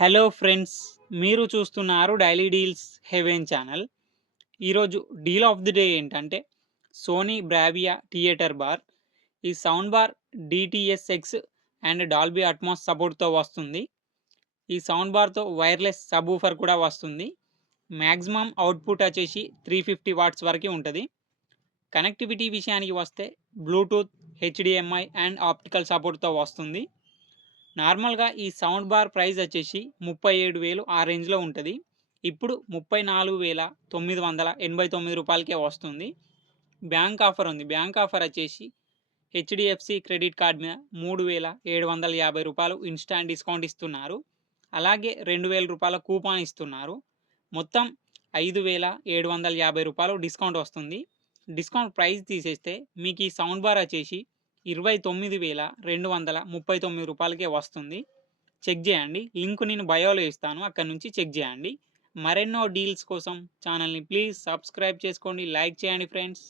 Hello friends, మీరు చూస్తున్నారు daily deals heaven channel. ఈరోజు డీల్ ఆఫ్ ది డే ఏంటంటే సోనీ బ్రావియా థియేటర్ బార్. ఈ sound bar DTS X and Dolby Atmos సపోర్ట్తో వస్తుంది. ఈ సౌండ్ బార్తో వైర్లెస్ సబూఫర్ కూడా వస్తుంది. మ్యాక్సిమం అవుట్పుట్ వచ్చేసి 350 వాట్స్ వరకు ఉంటుంది. కనెక్టివిటీ విషయానికి వస్తే బ్లూటూత్, హెచ్డిఎంఐ అండ్ ఆప్టికల్ సపోర్ట్తో వస్తుంది. నార్మల్గా ఈ సౌండ్ బార్ ప్రైస్ వచ్చేసి 37,000 ఆ రేంజ్లో ఉంటుంది. ఇప్పుడు 34,989 రూపాయలకే వస్తుంది. బ్యాంక్ ఆఫర్ ఉంది. బ్యాంక్ ఆఫర్ వచ్చేసి హెచ్డిఎఫ్సి క్రెడిట్ కార్డ్ మీద 3,750 రూపాయలు ఇన్స్టాంట్ డిస్కౌంట్ ఇస్తున్నారు. అలాగే 2,000 రూపాయల కూపాన్ ఇస్తున్నారు. మొత్తం 5,750 రూపాయలు డిస్కౌంట్ వస్తుంది. డిస్కౌంట్ ప్రైస్ తీసేస్తే మీకు ఈ సౌండ్ బార్ వచ్చేసి 29,239 రూపాయలకే వస్తుంది. చెక్ చేయండి. లింక్ నేను బయోలో ఇస్తాను, అక్కడ నుంచి చెక్ చేయండి. మరెన్నో డీల్స్ కోసం ఛానల్ని ప్లీజ్ సబ్స్క్రైబ్ చేసుకోండి, లైక్ చేయండి ఫ్రెండ్స్.